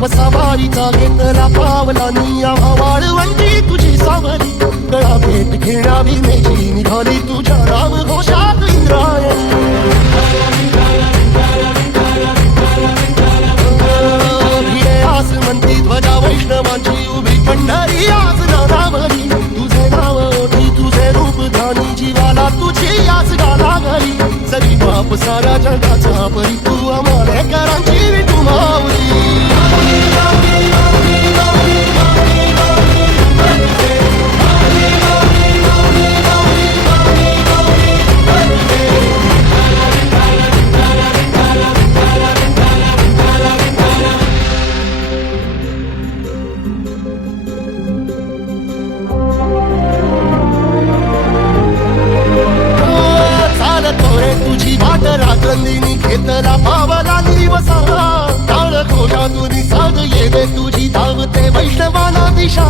वसावारीचा घेतला पावला निया वाळवंटी तुझी सावली गळा भेट घेणारी मेची निघाली तुझ्या राम घोषात इंद्रायणी भिडे आस म्हणती ध्वजा वैष्णवांची उभी पंढरी आज नावावली तुझे नाव ओठी तुझे रूप ध्यानी जीवाला तुझी आस गाला घरी सरी बाप सारा जगाचा परी तू आम्हाला करांची विठू माऊली तुझी वाट रात्रंदिनी घेतला पावला दिवसा काळ घोषातून साध येते तुझी धावते वैष्णवाला दिशा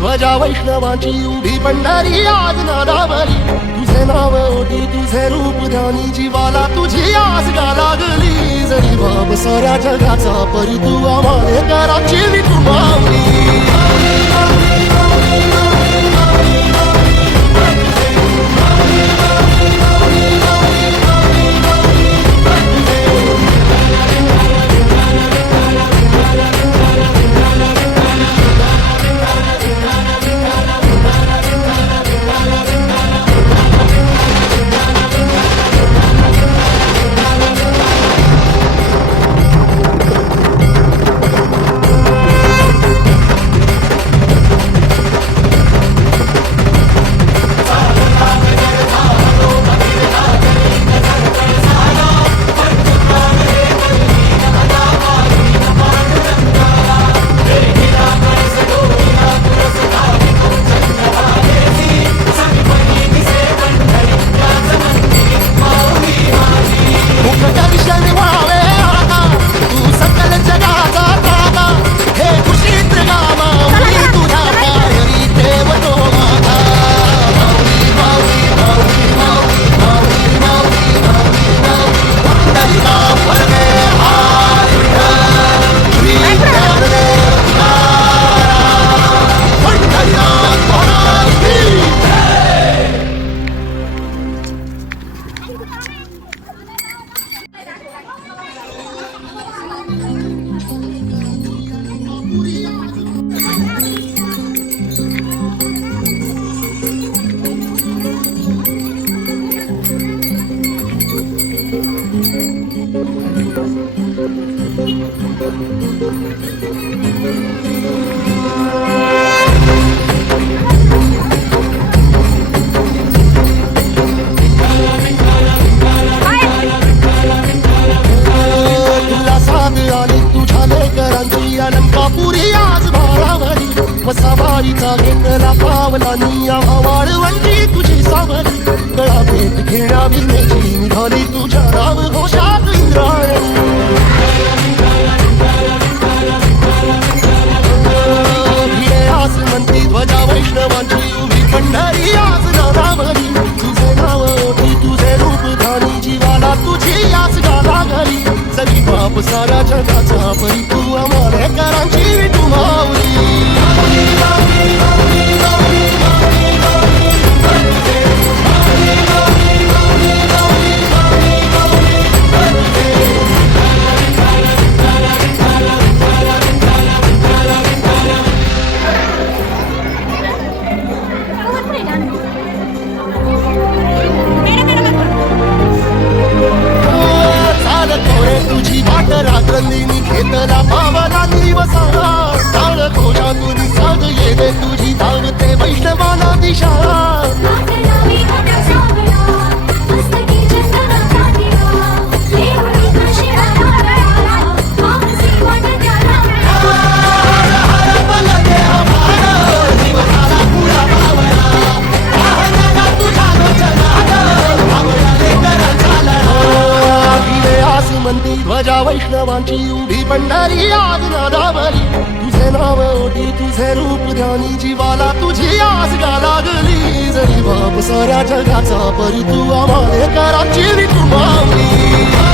ध्वजा वैष्णवांची उभी पंढरी आज नादावली तुझे नाव ओटी तुझे रूप ध्यानी जीवाला तुझी आस गा लागली जरी बाप साऱ्या जगाचा परी तू आम्हाला कराची विठू माऊली अलंकापुरी आज भारावली वसावारीचा घेतला पावला निया वाळवंटी तुझी सावली गळा भेट घेणारी मेची निघाली तुझ्या राम घोषात इंद्रायणी भिडे आस म्हणती ध्वजा वैष्णवांची उभी पंढरी आज नावावली तुझे नाव ओठी तुझे रूप ध्यानी जीवाला तुझी आस गाला घरी सरी बाप सारा जगाचा परी तू आम्हाला करांची विठू माऊली तुझी वाट रात्रंदिनी घेतला वैष्णवांची उभी पंढरी आज नादावली तुझे नाव ओढी तुझे रूप ध्यानी जीवाला तुझी आस गा लागली जरी बाप साऱ्या जगाचा परी तू आम्हाले कराची तू माऊली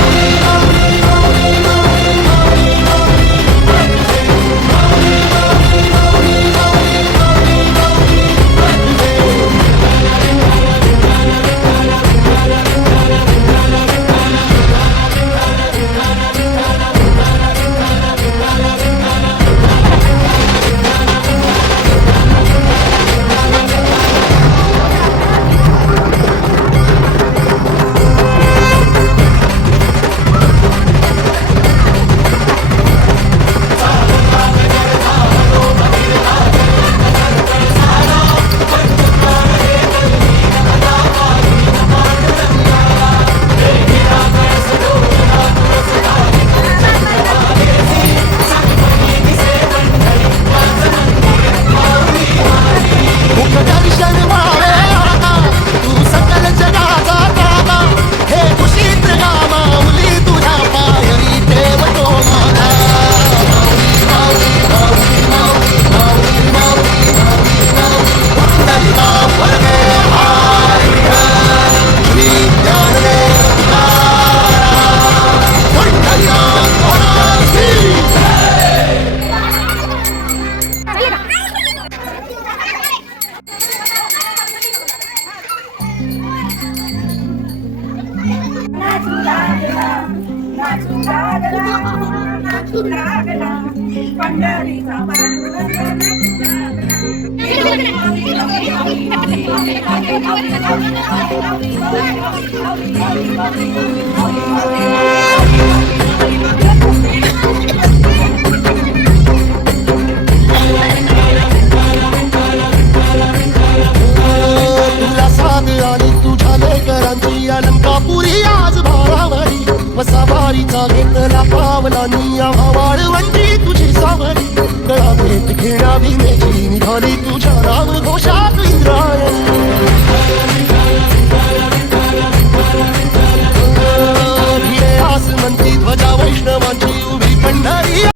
अलंकापुरी आज भारावरी वसावारीचा घेतला पावलानी वाळवंटी तुझी सावरी गळा भेट घेणारी मेची निघाली तुझी